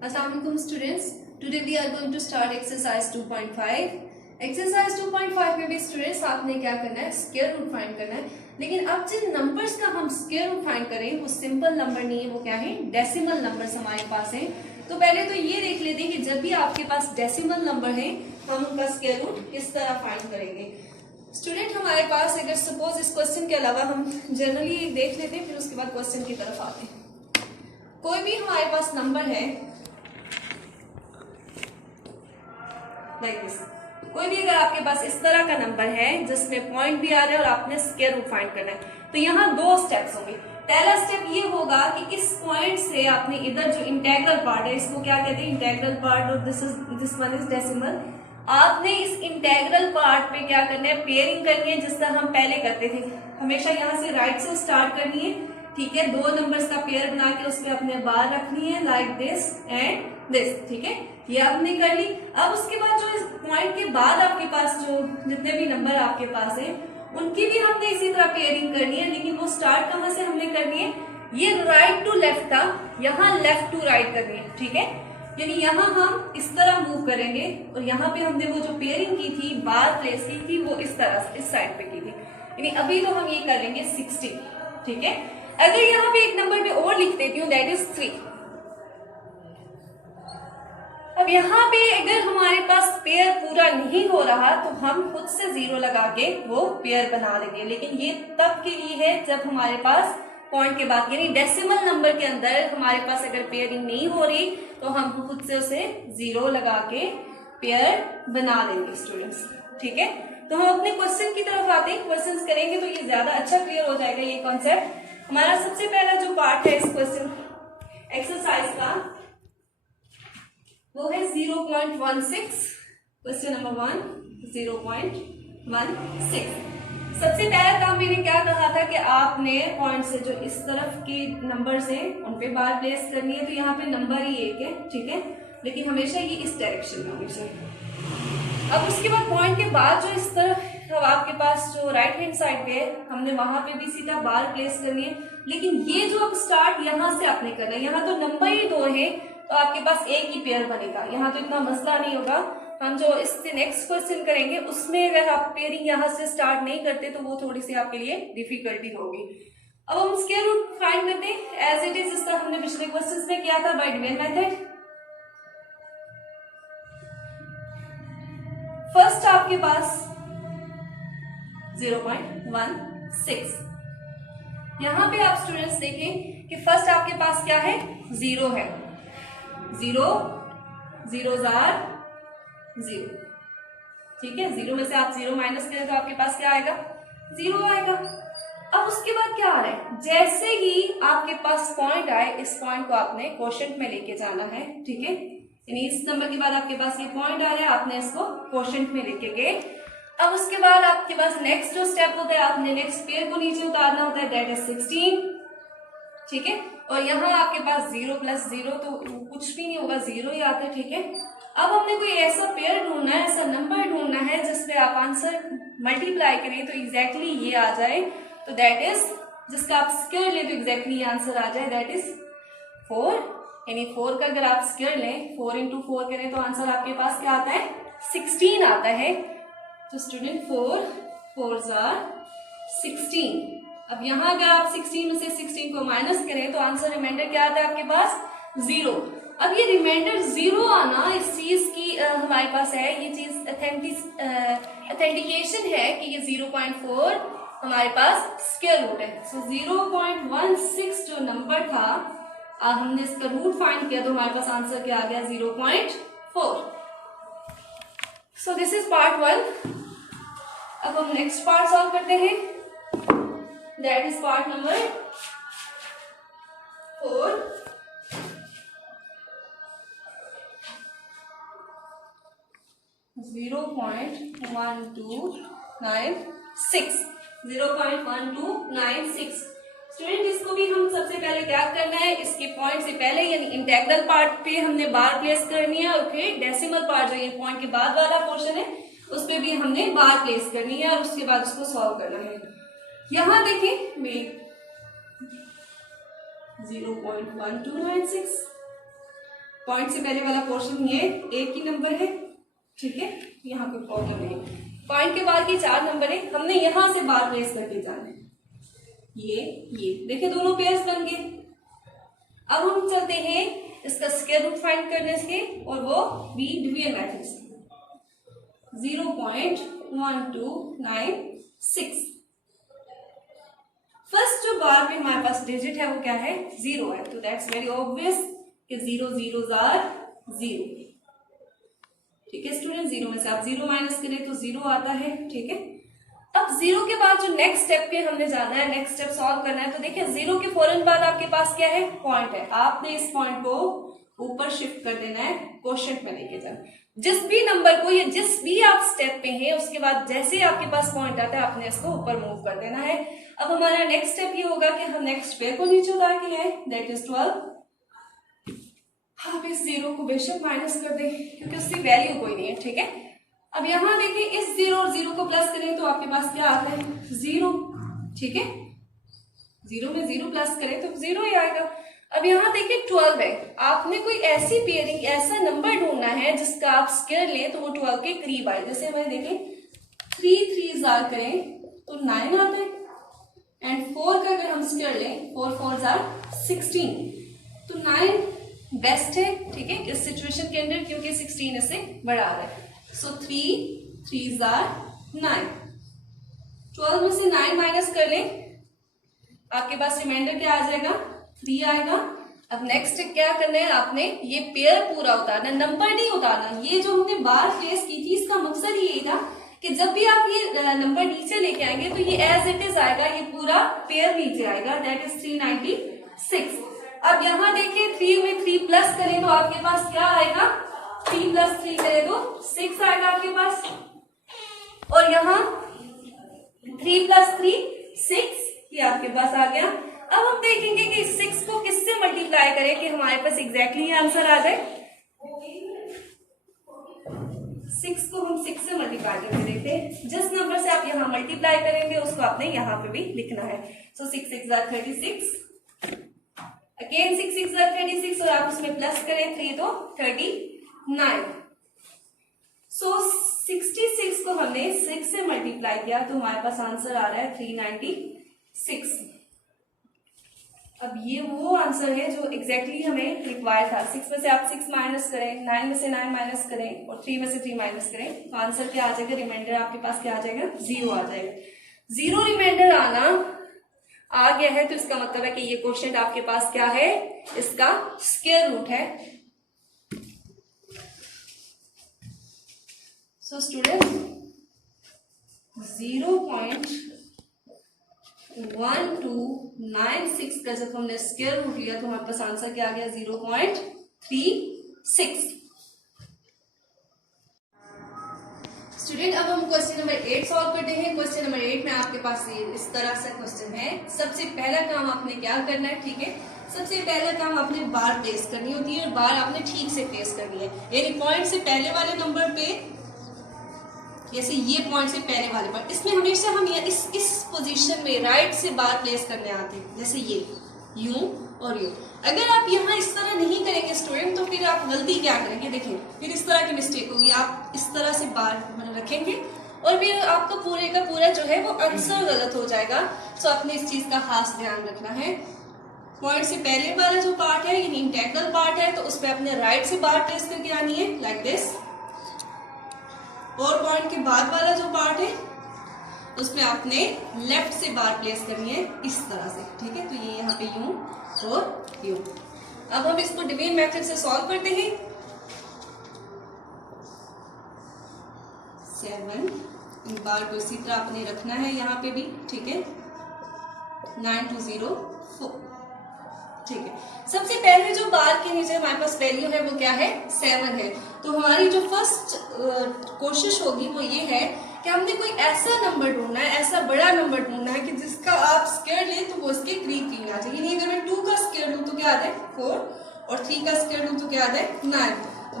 Assalamualaikum students. Today we are going to start exercise 2.5. Exercise 2.5 में भी students आपने क्या करना है, स्क्वायर रूट फाइंड करना है। लेकिन अब जिन नंबर्स का हम स्क्वायर रूट फाइंड करें वो सिंपल नंबर नहीं है, वो क्या है, डेसिमल नंबर्स हमारे पास हैं। तो पहले तो ये देख लेते हैं कि जब भी आपके पास डेसिमल नंबर है हम उनका स्क्वायर रूट किस तरह फाइंड करेंगे। स्टूडेंट हमारे पास अगर सपोज इस क्वेश्चन के अलावा हम जनरली देख लेते हैं, फिर उसके बाद क्वेश्चन की तरफ आते हैं। कोई भी हमारे पास नंबर है लाइक दिस, कोई भी अगर आपके पास इस तरह का नंबर है जिसमें पॉइंट भी आ रहा है और आपने स्क्वायर रूट फाइंड करना है, तो यहाँ दो स्टेप्स होंगे। पहला स्टेप ये होगा कि इस पॉइंट से आपने इधर जो इंटेग्रल पार्ट है, इसको क्या कहते हैं, इंटेग्रल पार्ट, और दिस वन इज डेसिमल। आपने इस इंटेग्रल पार्ट पे क्या करना है, पेयरिंग करनी है, जिस तरह हम पहले करते थे। हमेशा यहाँ से राइट से स्टार्ट करनी है, ठीक है। दो नंबर्स का पेयर बना के उस पर अपने बार रखनी है, लाइक दिस एंड दिस, ठीक है। ये आपने कर ली। अब उसके बाद जो इस पॉइंट के बाद आपके पास जो जितने भी नंबर आपके पास है उनकी भी हमने इसी तरह पेयरिंग करनी है, लेकिन वो स्टार्ट कहाँ से हमने करनी है, ये राइट टू लेफ्ट था, यहाँ लेफ्ट टू राइट करनी है, ठीक है। यानी यहाँ हम इस तरह मूव करेंगे और यहाँ पे हमने वो जो पेयरिंग की थी, बार प्लेस की थी, वो इस तरह इस साइड पे की थी। यानी अभी तो हम ये कर लेंगे 60, ठीक है। अगर यहाँ पे एक नंबर में और लिख देती हूँ, दैट इज 3। अब यहाँ पे अगर हमारे पास पेयर पूरा नहीं हो रहा तो हम खुद से 0 लगा के वो पेयर बना लेंगे, लेकिन ये तब के लिए है जब हमारे पास पॉइंट के बाद, यानी डेसिमल नंबर के अंदर हमारे पास अगर पेयरिंग नहीं हो रही तो हम खुद से उसे 0 लगा के पेयर बना लेंगे स्टूडेंट्स, ठीक है। तो हम अपने क्वेश्चन की तरफ आते हैं। क्वेश्चन करेंगे तो ये ज्यादा अच्छा क्लियर हो जाएगा ये कॉन्सेप्ट। हमारा सबसे पहला जो पार्ट है इस क्वेश्चन एक्सरसाइज का वो है 0.16। Question number 1 0.16। सबसे पहला काम मैंने क्या कहा था कि आपने पॉइंट से जो इस तरफ के नंबर्स हैं उन पे बार प्लेस करनी है। तो यहाँ पे नंबर ही एक है, ठीक है, लेकिन हमेशा ये इस डायरेक्शन में होनी चाहिए। अब उसके बाद पॉइंट के बाद जो इस तरफ अब आपके पास जो राइट हैंड साइड पे है, हमने वहां पे भी सीधा बार प्लेस करनी है, लेकिन ये जो अब स्टार्ट यहाँ से आपने करना है। यहाँ तो नंबर ही 2 है तो आपके पास एक ही पेयर बनेगा, यहाँ तो इतना मसला नहीं होगा। हम जो इससे नेक्स्ट क्वेश्चन करेंगे उसमें अगर आप पेयरिंग यहाँ से स्टार्ट नहीं करते तो वो थोड़ी सी आपके लिए डिफिकल्टी होगी। अब हम स्क्वायर रूट फाइंड करते हैं एज इट इज, जिसका हमने पिछले क्वेश्चन में किया था बाय डिवीजन मेथड। फर्स्ट आपके पास 0.16। यहां पे आप स्टूडेंट्स देखें कि फर्स्ट आपके पास क्या है, 0 है। 0 0s are 0, ठीक है। 0 में से आप 0 माइनस करें तो आपके पास क्या आएगा, 0 आएगा। अब उसके बाद क्या आ रहा है, जैसे ही आपके पास पॉइंट आए इस पॉइंट को आपने क्वोशंट में लेके जाना है, ठीक है। यानी इस नंबर के बाद आपके पास ये पॉइंट आ रहा है, आपने इसको क्वोशंट में लेके गए। अब उसके बाद आपके पास नेक्स्ट जो स्टेप होता है, आपने नेक्स्ट पेयर को नीचे उतारना होता है, दैट इज 16, ठीक है। और यहाँ आपके पास 0 + 0 तो कुछ भी नहीं होगा, 0 ही आता है, ठीक है। अब हमने कोई ऐसा पेयर ढूंढना है, ऐसा नंबर ढूंढना है जिसपे आप आंसर मल्टीप्लाई करें तो एग्जैक्टली ये आ जाए, तो दैट इज, जिसका आप स्क्वायर लें तो एग्जैक्टली ये आंसर आ जाए, दैट इज 4। यानी 4 का अगर आप स्क्वायर लें, 4 × 4 करें तो आंसर आपके पास क्या आता है, 16 आता है। तो स्टूडेंट 4 4s are 16। अब यहाँ अगर आप 16 में से 16 को माइनस करें तो आंसर रिमाइंडर क्या आता है आपके पास, 0। अब ये रिमाइंडर 0 आना इस चीज की हमारे पास है, ये चीज ऑथेंटिकेशन है कि ये 0.4 हमारे पास स्क्वायर रूट है। सो 0.16 जो नंबर था, हमने इसका रूट फाइंड किया तो हमारे पास आंसर क्या आ गया, 0.4। So this is part 1। अब हम नेक्स्ट पार्ट सॉल्व करते हैं, that is part number 4। 0.1296। Student इसको भी हम सबसे पहले क्या करना है, इसके पॉइंट से पहले यानी इंटेग्रल पार्ट पे हमने बार प्लेस करनी है, और फिर डेसिमल पार्ट जो ये पॉइंट के बाद वाला पोर्शन है उस पे भी हमने बार प्लेस करनी है, और उसके बाद उसको सॉल्व करना है। यहां देखिए मैं 0.1296 पॉइंट से पहले वाला पोर्शन ये एक ही नंबर है, ठीक है, यहाँ कोई प्रॉब्लम नहीं। पॉइंट के बाद की 4 नंबर है, हमने यहां से बार प्लेस करके जाना है। ये देखिए दोनों पेयर्स बन गए। अब हम चलते हैं इसका स्क्वायर रूट फाइंड करने से, और वो भी डिवीजन मेथड से। 0.1296। फर्स्ट जो बार में हमारे पास डिजिट है वो क्या है, 0 है, तो दैट्स वेरी ऑब्वियस कि 0 zeros are 0। ठीक है स्टूडेंट, 0 में से आप 0 माइनस करें तो 0 आता है, ठीक है। अब 0 के बाद जो नेक्स्ट स्टेप पे हमने जाना है, नेक्स्ट स्टेप सॉल्व करना है, तो देखिए 0 के फौरन बाद आपके पास क्या है, पॉइंट है। आपने इस पॉइंट को ऊपर शिफ्ट कर देना है, कोशेंट में लेके जाना। जिस भी नंबर को, ये जिस भी आप स्टेप पे हैं, उसके बाद जैसे ही आपके पास पॉइंट आता है आपने इसको ऊपर मूव कर देना है। अब हमारा नेक्स्ट स्टेप ये होगा कि हम नेक्स्ट पेयर को नीचे उतार के लाए, दैट इज 12। आप इस 0 को बेशक माइनस कर दें क्योंकि उसकी वैल्यू कोई नहीं है, ठीक है। अब यहां देखिए इस 0 और 0 को प्लस करें तो आपके पास क्या आता है, 0, ठीक है। 0 में 0 प्लस करें तो 0 ही आएगा। अब यहाँ देखिए 12 है, आपने कोई ऐसी पेयरिंग, ऐसा नंबर ढूंढना है जिसका आप स्क्वायर लें तो वो 12 के करीब आए। जैसे हमें देखें 3 3s करें तो 9 आता है, एंड 4 का अगर हम स्क्वायर लें 4 4s 16, तो 9 बेस्ट है, ठीक है, इस सिचुएशन के अंदर, क्योंकि 16 इससे बड़ा आ रहा है। सो 3 3s 9। 12 में से 9 माइनस कर लें, आपके पास रिमाइंडर क्या आ जाएगा, 3 आएगा। अब नेक्स्ट क्या करना है, आपने ये पेयर पूरा उतारना, नंबर नहीं उतारना। ये जो हमने बार प्लेस की थी इसका मकसद यही था कि जब भी आप ये नंबर नीचे लेके आएंगे तो ये एज इट इज आएगा, ये पूरा पेयर नीचे आएगा, दैट इज 396। अब यहाँ देखिए 3 में 3 प्लस करें तो आपके पास क्या आएगा, 3 प्लस 3 करें तो 6 आएगा आपके पास, और यहाँ 3 प्लस 3 6, ये आपके पास आ गया। अब हम देखेंगे कि 6 को किससे मल्टीप्लाई करें कि हमारे पास एग्जैक्टली ये आंसर आ जाए। 6 को हम 6 से मल्टीप्लाई करके देखते हैं। जिस नंबर से आप यहाँ मल्टीप्लाई करेंगे उसको आपने यहाँ पे भी लिखना है। सो 6 6 36, अगेन 6 6 36, और आप उसमें प्लस करें 3 तो 39। सो 66 को हमने 6 से मल्टीप्लाई किया तो हमारे पास आंसर आ रहा है 396। अब ये वो आंसर है जो एग्जैक्टली हमें रिक्वायर था। 6 में से आप 6 माइनस करें, 9 में से 9 माइनस करें, और 3 में से 3 माइनस करें, तो आंसर क्या आ जाएगा, रिमाइंडर आपके पास क्या आ जाएगा, 0 आ जाएगा। 0 रिमाइंडर आना आ गया है तो इसका मतलब है कि ये क्वेश्चन आपके पास क्या है, इसका स्क्वायर रूट है। सो स्टूडेंट 0.1296 का जब हमने स्क्वायर रूट लिया तो हमारे पास आंसर क्या आ गया, 0.36। स्टूडेंट अब हम क्वेश्चन नंबर 8 सॉल्व करते हैं। क्वेश्चन नंबर 8 में आपके पास इस तरह से क्वेश्चन है। सबसे पहला काम आपने क्या करना है, ठीक है, सबसे पहला काम आपने बार प्लेस करनी होती है, और बार आपने ठीक से प्लेस करनी है, यानी पॉइंट से पहले वाले नंबर पे, जैसे ये पॉइंट से पहले वाले पर, इसमें हमेशा हम ये इस पोजीशन में राइट से बार प्लेस करने आते हैं, जैसे ये यूं और यूं। अगर आप यहाँ इस तरह नहीं करेंगे स्टूडेंट तो फिर आप गलती क्या करेंगे, देखिए फिर इस तरह की मिस्टेक होगी। आप इस तरह से बार रखेंगे और फिर आपका पूरे का पूरा जो है वो आंसर गलत हो जाएगा। सो आपने इस चीज का खास ध्यान रखना है। पॉइंट से पहले वाला जो पार्ट है, ये इंटेग्रल पार्ट है, तो उस पर अपने राइट से बार प्लेस करके आनी है, लाइक दिस। और पॉइंट के बाद वाला जो पार्ट है उसमें आपने लेफ्ट से बार प्लेस करनी है, इस तरह से, ठीक है। तो ये यहाँ पे यूं और यूं। अब हम इसको डिवीजन मेथड से सॉल्व करते हैं। 7, इन बार को इसी तरह आपने रखना है यहाँ पे भी, ठीक है। 9204, ठीक है। सबसे पहले जो बार के नीचे हमारे पास वैल्यू है वो क्या है, 7 है। तो हमारी जो फर्स्ट कोशिश होगी वो ये है कि हमने कोई ऐसा नंबर ढूंढना है, ऐसा बड़ा नंबर ढूंढना है कि जिसका आप स्क्वायर लें तो वो इसके करीब आ जाए। यानी अगर मैं 2 का स्क्वायर लूं तो क्या आता है 4, और 3 का स्क्वायर लूं तो क्या आता है 9।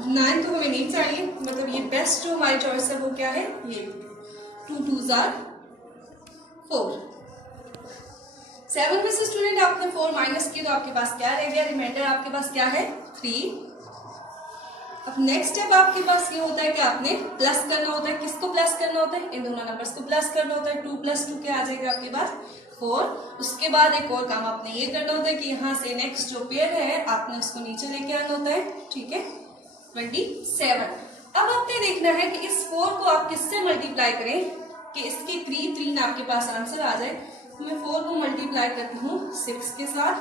9 तो हमें नहीं चाहिए, मतलब ये बेस्ट जो हमारी चॉइस है वो क्या है, ये 2 2s 4। 7 में से स्टूडेंट आपने 4 माइनस किया तो आपके पास क्या रह गया, रिमाइंडर आपके पास क्या है 3। अब नेक्स्ट स्टेप आपके पास ये होता है कि आपने प्लस करना होता है। किसको प्लस करना होता है? इन दोनों नंबर्स को प्लस करना होता है। 2 + 2 क्या आ जाएगा आपके पास? 4। उसके बाद एक और काम आपने ये करना होता है कि यहाँ से नेक्स्ट जो पेयर है आपने उसको नीचे लेके आना होता है, ठीक है, 27। अब आपने देखना है कि इस 4 को आप किससे मल्टीप्लाई करें कि इसके 3 आपके पास आंसर आ जाए। तो मैं 4 को मल्टीप्लाई करती हूँ 6 के साथ,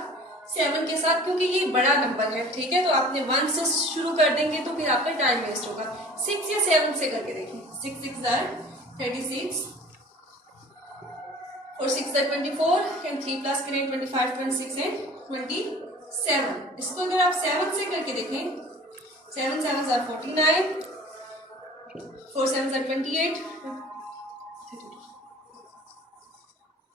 7 के साथ, क्योंकि ये बड़ा नंबर है, ठीक है। तो आपने 1 से शुरू कर देंगे तो फिर आपका टाइम वेस्ट होगा। 6 या 7 से करके देखिए। 6 6 36, 4 6 24 एंड 3 प्लस करें 25, 26 एंड 27। इसको अगर आप 7 से करके देखें, 7 7 49, 4 7 28।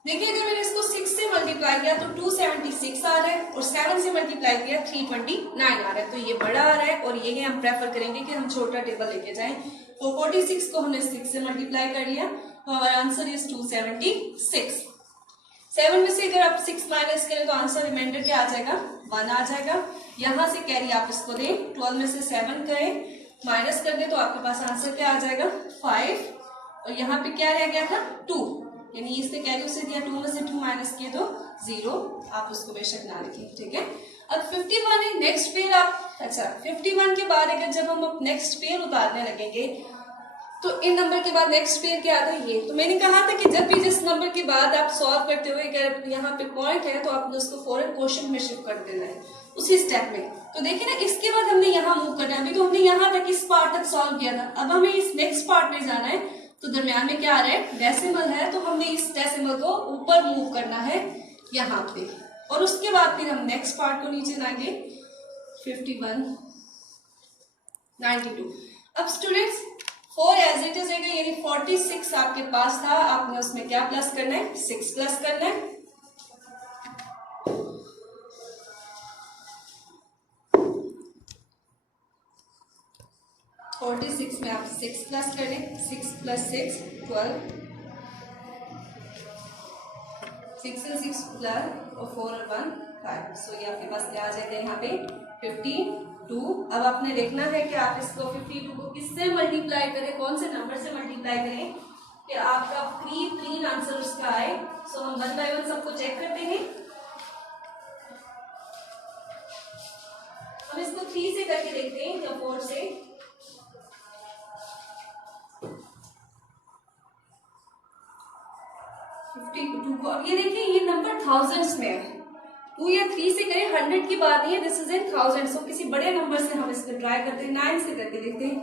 देखिए अगर मैंने इसको 6 से मल्टीप्लाई किया तो 276 आ रहा है और 7 से मल्टीप्लाई किया 329 आ रहा है। तो ये बड़ा आ रहा है और ये हम प्रेफर करेंगे कि हम छोटा टेबल लेके जाएं। तो 46 को हमने 6 से मल्टीप्लाई कर लिया तो हमारा आंसर इज 276। 7 में से अगर आप 6 माइनस करें तो आंसर रिमाइंडर क्या आ जाएगा? 1 आ जाएगा। यहां से कैरी आप इसको दें, 12 में से 7 करें, माइनस कर दे तो आपके पास आंसर क्या आ जाएगा? 5। और यहाँ पे क्या रह गया था? 2, यानी इसने कैरी उसे दिया, 2 में से 2 माइनस किए तो 0। आप उसको बेशक ना लिखिए, ठीक है। अब 51 है नेक्स्ट पेयर आप, अच्छा 51 के बाद अगर जब हम नेक्स्ट पेयर उतारने लगेंगे तो इन नंबर के बाद नेक्स्ट पेयर क्या आता है? ये। तो मैंने कहा था कि जब भी जिस नंबर के बाद आप सॉल्व करते हुए अगर यहाँ पे पॉइंट है तो आपने उसको फौरन क्वेश्चन में शिफ्ट कर देना है उसी स्टेप में। तो देखिए ना, इसके बाद हमने यहाँ मूव करना है। अभी तो हमने यहाँ तक इस पार्ट तक सॉल्व किया था, अब हमें इस नेक्स्ट पार्ट में जाना है। तो दरम्यान में क्या आ रहा है? डेसिमल है, तो हमने इस डेसिमल को ऊपर मूव करना है यहाँ पे और उसके बाद फिर हम नेक्स्ट पार्ट को नीचे लाएंगे। 51 92। अब स्टूडेंट्स 4 एज इट इज रहेगा, यानी 46 आपके पास था, आपने उसमें क्या प्लस करना है? 6 प्लस करना है। और 46 में आप 6 प्लस कर लें, 6 + 6 12, 6 and 6 प्लस और 4 और 1 5। सो ये आपके पास क्या आ जाएगा यहाँ पे? 52। अब आपने देखना है कि आप इसको 52 को किससे मल्टीप्लाई करें, कौन से नंबर से मल्टीप्लाई करें कि आपका क्लीन आंसर उसका आए। सो हम 1 बाय 1 सबको चेक करते हैं। हम इसको 3 से करके देखते हैं या 4 से। 52 को, अब ये देखिए ये नंबर थाउजेंड्स में है। 2 या 3 से करें 100 की बात नहीं है, दिस इज इन थाउजेंड। सो किसी बड़े नंबर से हम इसको ट्राई करते हैं। 9 से करके देखते हैं।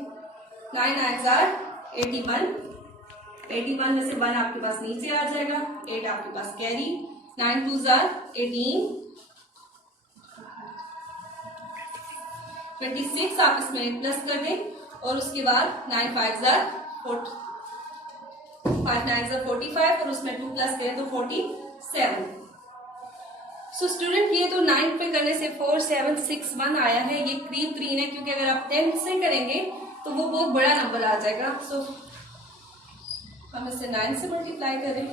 9 9 81, 81 में से 1 आपके पास नीचे आ जाएगा, 8 आपके पास कैरी, 9 2 18, 26 आप इसमें प्लस कर दें और उसके बाद 9 5 45 और उसमें 2 प्लस करें तो 47। सो स्टूडेंट ये तो 9 पे करने से 4 7 6 1 आया है, ये क्लीन है, क्योंकि अगर आप 10 से करेंगे तो वो बहुत बड़ा नंबर आ जाएगा। सो हम इसे 9 से मल्टीप्लाई करें।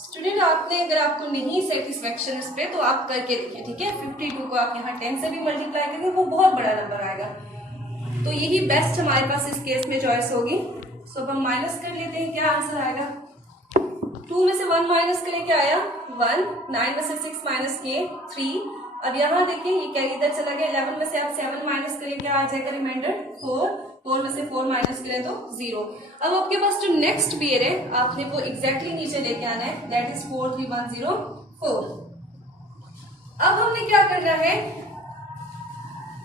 स्टूडेंट आपने अगर आपको नहीं सेटिस्फेक्शन इस पे तो आप करके देखिए, ठीक है। 52 को आप यहाँ 10 से भी मल्टीप्लाई करेंगे, वो बहुत बड़ा नंबर आएगा। तो यही बेस्ट हमारे पास इस केस में चॉइस होगी। सो अब हम माइनस कर लेते हैं, क्या आंसर आएगा? 2 में से 1 माइनस करें, क्या आया? 1। 9 में से 6 माइनस किए 3। अब यहाँ देखिए ये कैरी इधर चला गया। 11 में से आप 7 माइनस करें, क्या आ जाएगा रिमाइंडर? 4। 4 में से 4 माइनस करें तो 0। अब आपके पास जो नेक्स्ट पेयर है आपने वो एग्जैक्टली नीचे लेके आना है, दैट इज 4 3 1 0 4। अब हमने क्या करना है,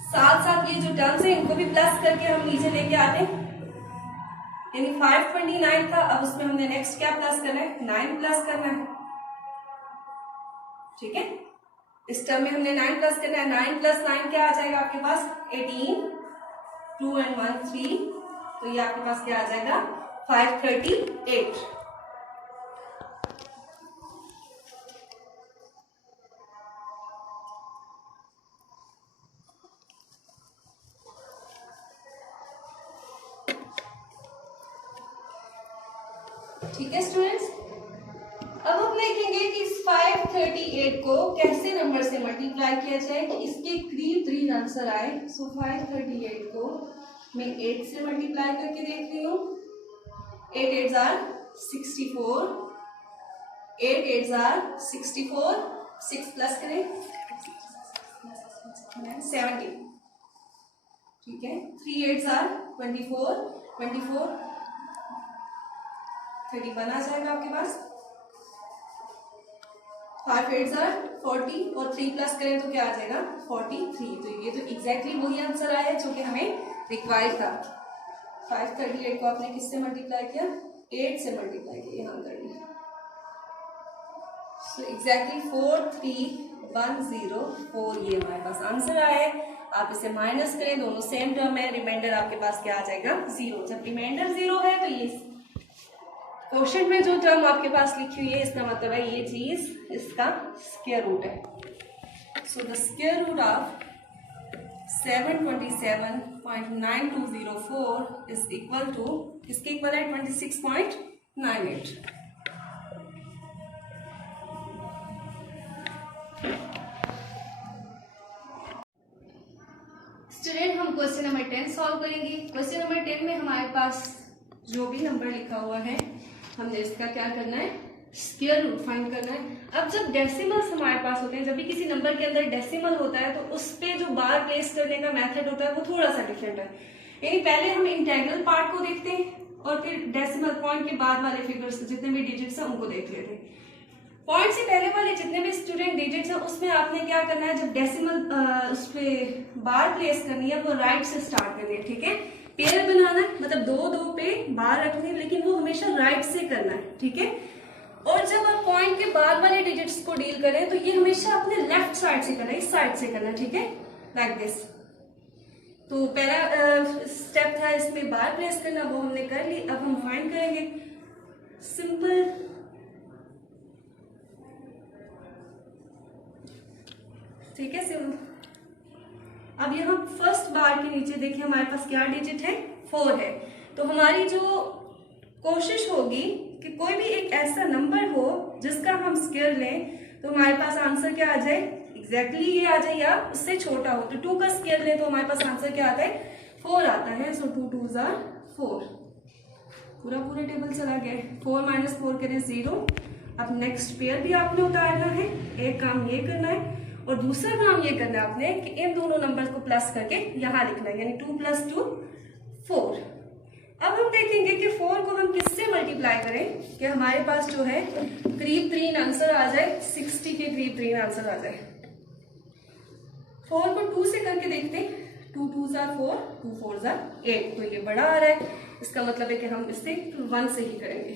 साथ साथ ये जो टर्म्स है इनको भी प्लस करके हम नीचे लेके आते हैं। यानी 529 था, अब उसमें हमने नेक्स्ट क्या प्लस करना है? 9 प्लस करना है, ठीक है। इस टर्म में हमने 9 प्लस करना है। 9 + 9 क्या आ जाएगा आपके पास? 18। 2 and 1 3, तो ये आपके पास क्या आ जाएगा? 538। ठीक है स्टूडेंट्स, अब हम देखेंगे कि 538 को कैसे नंबर से मल्टीप्लाई किया जाए कि इसके करीब आंसर आए। सो 538 को मैं 8 से मल्टीप्लाई करके देख रही हूँ। 8 8 आर 64, 8 8 आर 64, 6 प्लस करें 70, ठीक है। 3 8 आर 24, 24 31 आ जाएगा आपके पास। 5 8 आर 40 और 3 प्लस करें तो क्या आ जाएगा 43। तो ये तो एग्जैक्टली वही आंसर आया जो कि हमें रिक्वायर्ड था। 538 को आपने किससे मल्टीप्लाई किया, 8 से मल्टीप्लाई किया, यहाँ कर लिया। सो एग्जैक्टली 43104 ये हमारे पास आंसर आया है। आप इसे माइनस करें, दोनों सेम टर्म है, रिमाइंडर आपके पास क्या आ जाएगा 0। जब रिमाइंडर 0 है तो ये क्वेश्चन में जो टर्म आपके पास लिखी हुई है इसका मतलब है ये चीज इसका स्क्वायर रूट है। So the square root of 727.9204 is equal to, इसके इक्वल है 26.98। स्टूडेंट हम क्वेश्चन नंबर 10 सॉल्व करेंगे। क्वेश्चन नंबर 10 में हमारे पास जो भी नंबर लिखा हुआ है हमने इसका क्या करना है, स्क्वायर रूट फाइंड करना है। अब जब डेसिमल्स हमारे पास होते हैं, जब भी किसी नंबर के अंदर डेसिमल होता है तो उस पे जो बार प्लेस करने का मेथड होता है वो थोड़ा सा डिफरेंट है। यानी पहले हम इंटेग्रल पार्ट को देखते हैं और फिर डेसिमल पॉइंट के बाद वाले फिगर्स जितने भी डिजिट्स हैं उनको देख लेते हैं। पॉइंट से पहले वाले जितने भी स्टूडेंट डिजिट्स हैं उसमें आपने क्या करना है, जब डेसिमल उस पे बार प्लेस करनी है वो राइट से स्टार्ट करनी है, ठीक है। पेयर बनाना है, मतलब दो पे बार रखनी है, लेकिन वो हमेशा राइट से करना है, ठीक है। और जब आप पॉइंट के बाद वाले डिजिट्स को डील करें तो ये हमेशा अपने लेफ्ट साइड से करना है, इस साइड से करना है, ठीक है, लाइक दिस। तो पहला स्टेप था इसमें बार प्लेस करना, वो हमने कर ली। अब हम फाइंड करेंगे सिंपल, ठीक है, सिंपल। अब यहाँ फर्स्ट बार के नीचे देखिए हमारे पास क्या डिजिट है, 4 है। तो हमारी जो कोशिश होगी कि कोई भी एक ऐसा नंबर हो जिसका हम स्क्वायर लें तो हमारे पास आंसर क्या आ जाए, एग्जैक्टली ये आ जाए या उससे छोटा हो। तो 2 का स्क्वायर लें तो हमारे पास आंसर क्या आता है, 4 आता है। सो 2 2s are 4। पूरा टेबल चला गया। 4 - 4 करें 0। अब नेक्स्ट पेयर भी आपने उतारना है। एक काम ये करना है और दूसरा काम ये करना है आपने कि इन दोनों नंबर को प्लस करके यहाँ लिखना है, यानी 2 + 2 4। अब हम देखेंगे कि 4 को हम किससे मल्टीप्लाई करें कि हमारे पास जो है करीब आंसर आ जाए, 60 के करीब आंसर आ जाए। 4 को 2 से करके देखते हैं। 2 2s are 4, 2 4s are 8। तो ये बड़ा आ रहा है, इसका मतलब है कि हम इसे 1 से ही करेंगे,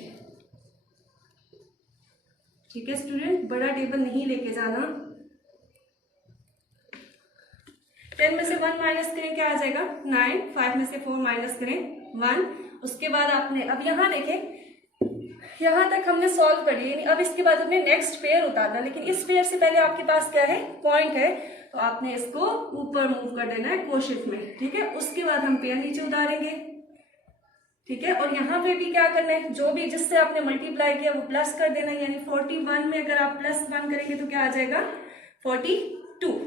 ठीक है स्टूडेंट। बड़ा टेबल नहीं लेके जाना। 10 में से 1 माइनस करें क्या आ जाएगा, 9। 5 में से 4 माइनस करें 1। उसके बाद आपने अब यहाँ देखें, यहाँ तक हमने सॉल्व कर लिया। अब इसके बाद हमने नेक्स्ट पेयर उतारना, लेकिन इस पेयर से पहले आपके पास क्या है, पॉइंट है, तो आपने इसको ऊपर मूव कर देना है कोशिश में, ठीक है। उसके बाद हम पेयर नीचे उतारेंगे, ठीक है। और यहाँ पे भी क्या करना है, जो भी जिससे आपने मल्टीप्लाई किया वो प्लस कर देना है। यानी 41 में अगर आप +1 करेंगे तो क्या आ जाएगा, 42।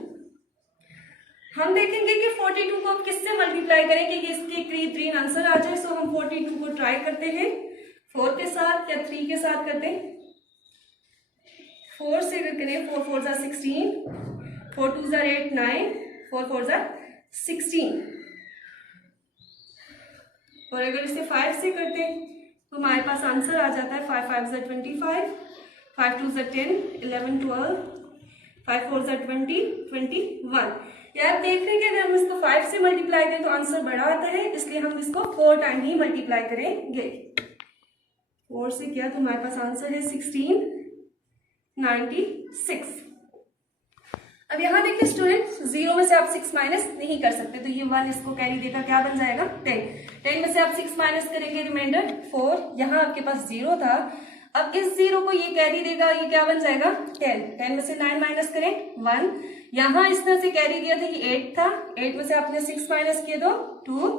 हम देखेंगे कि 42 को आप किससे मल्टीप्लाई करेंगे कि इसके करीब आंसर आ जाए। सो हम 42 को ट्राई करते हैं 4 के साथ या 3 के साथ करते हैं। 4 से अगर करें, 4 4s are 16, 4 2s are 8 9, 4 4s are 16। और अगर इसे 5 से करते हैं तो हमारे पास आंसर आ जाता है 5 5s are 25, 5 2s are 10, 11 12, 5 4s are 20, 21। यार देख रहे हैं कि अगर हम इसको 5 से मल्टीप्लाई करें तो आंसर बड़ा आता है, इसलिए हम इसको 4 टाइम ही मल्टीप्लाई करेंगे। 4 से किया तो हमारे पास आंसर है 1696। अब यहाँ देखिए स्टूडेंट, 0 में से आप 6 माइनस नहीं कर सकते, तो ये 1 इसको कैरी देगा, क्या बन जाएगा 10। 10 में से आप 6 माइनस करेंगे, रिमाइंडर 4। यहाँ आपके पास 0 था, अब इस 0 को ये कैरी देगा, ये क्या बन जाएगा 10। 10 में से 9 माइनस करें 1। यहाँ इसने से कैरी दिया था, ये 8 था, 8 में से आपने 6 माइनस किए तो 2,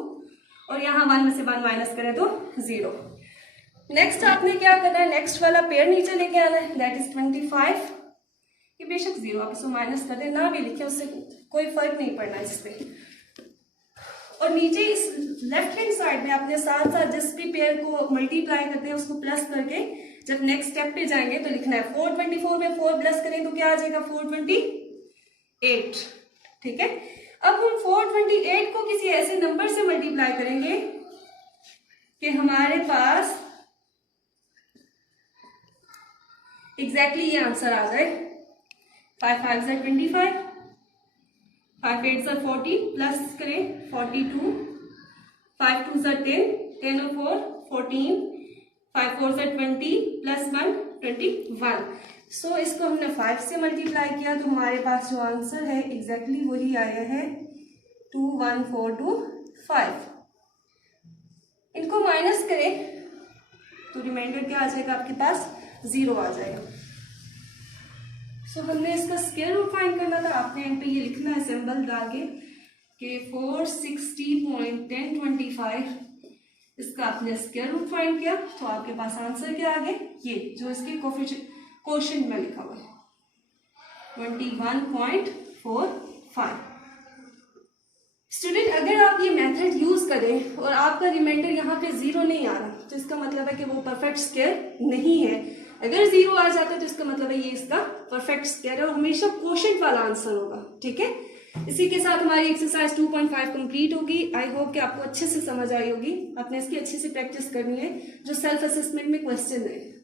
और यहाँ 1 में से 1 माइनस करें तो 0। नेक्स्ट आपने क्या करना है, नेक्स्ट वाला पेयर नीचे लेके आना है, दैट इज 25। ये बेशक 0 आप इसको माइनस कर दे, ना भी लिखे उससे कोई फर्क नहीं पड़ना इस पे। और नीचे इस लेफ्ट हैंड साइड में आपने साथ साथ जिस भी पेयर को मल्टीप्लाई करते हैं उसको प्लस करके जब नेक्स्ट स्टेप पे जाएंगे तो लिखना है 424 में 4 प्लस करें तो क्या आ जाएगा 428। ठीक है, अब हम 428 को किसी ऐसे नंबर से मल्टीप्लाई करेंगे कि हमारे पास एग्जैक्टली ये आंसर आ जाए। 5 5 से 25, 5 8 से 40 प्लस करें 42, 5 2 से 10, 10 और 4 14, 5 4 से 20 प्लस 1 21। सो इसको हमने 5 से मल्टीप्लाई किया तो हमारे पास जो आंसर है एग्जैक्टली वही आया है 21425। इनको माइनस करें तो रिमाइंडर क्या आ जाएगा आपके पास 0 आ जाएगा। सो हमने इसका स्क्वायर रूट फाइंड करना था, आपने एंड पे ये लिखना है सिंबल डाल के कि 460.1025 इसका आपने स्क्वायर रूट फाइंड किया तो आपके पास आंसर क्या आ गया, ये जो इसके क्वोशिएंट में लिखा हुआ है 21.45। स्टूडेंट अगर आप ये मेथड यूज करें और आपका रिमाइंडर यहाँ पे 0 नहीं आ रहा तो इसका मतलब है कि वो परफेक्ट स्क्वायर नहीं है। अगर 0 आ जाता है तो इसका मतलब है ये इसका परफेक्ट स्क्वायर है और हमेशा क्वोशिएंट वाला आंसर होगा। ठीक है, इसी के साथ हमारी एक्सरसाइज 2.5 कंप्लीट होगी। आई होप कि आपको अच्छे से समझ आई होगी। आपने इसकी अच्छे से प्रैक्टिस करनी है जो सेल्फ असेसमेंट में क्वेश्चन है।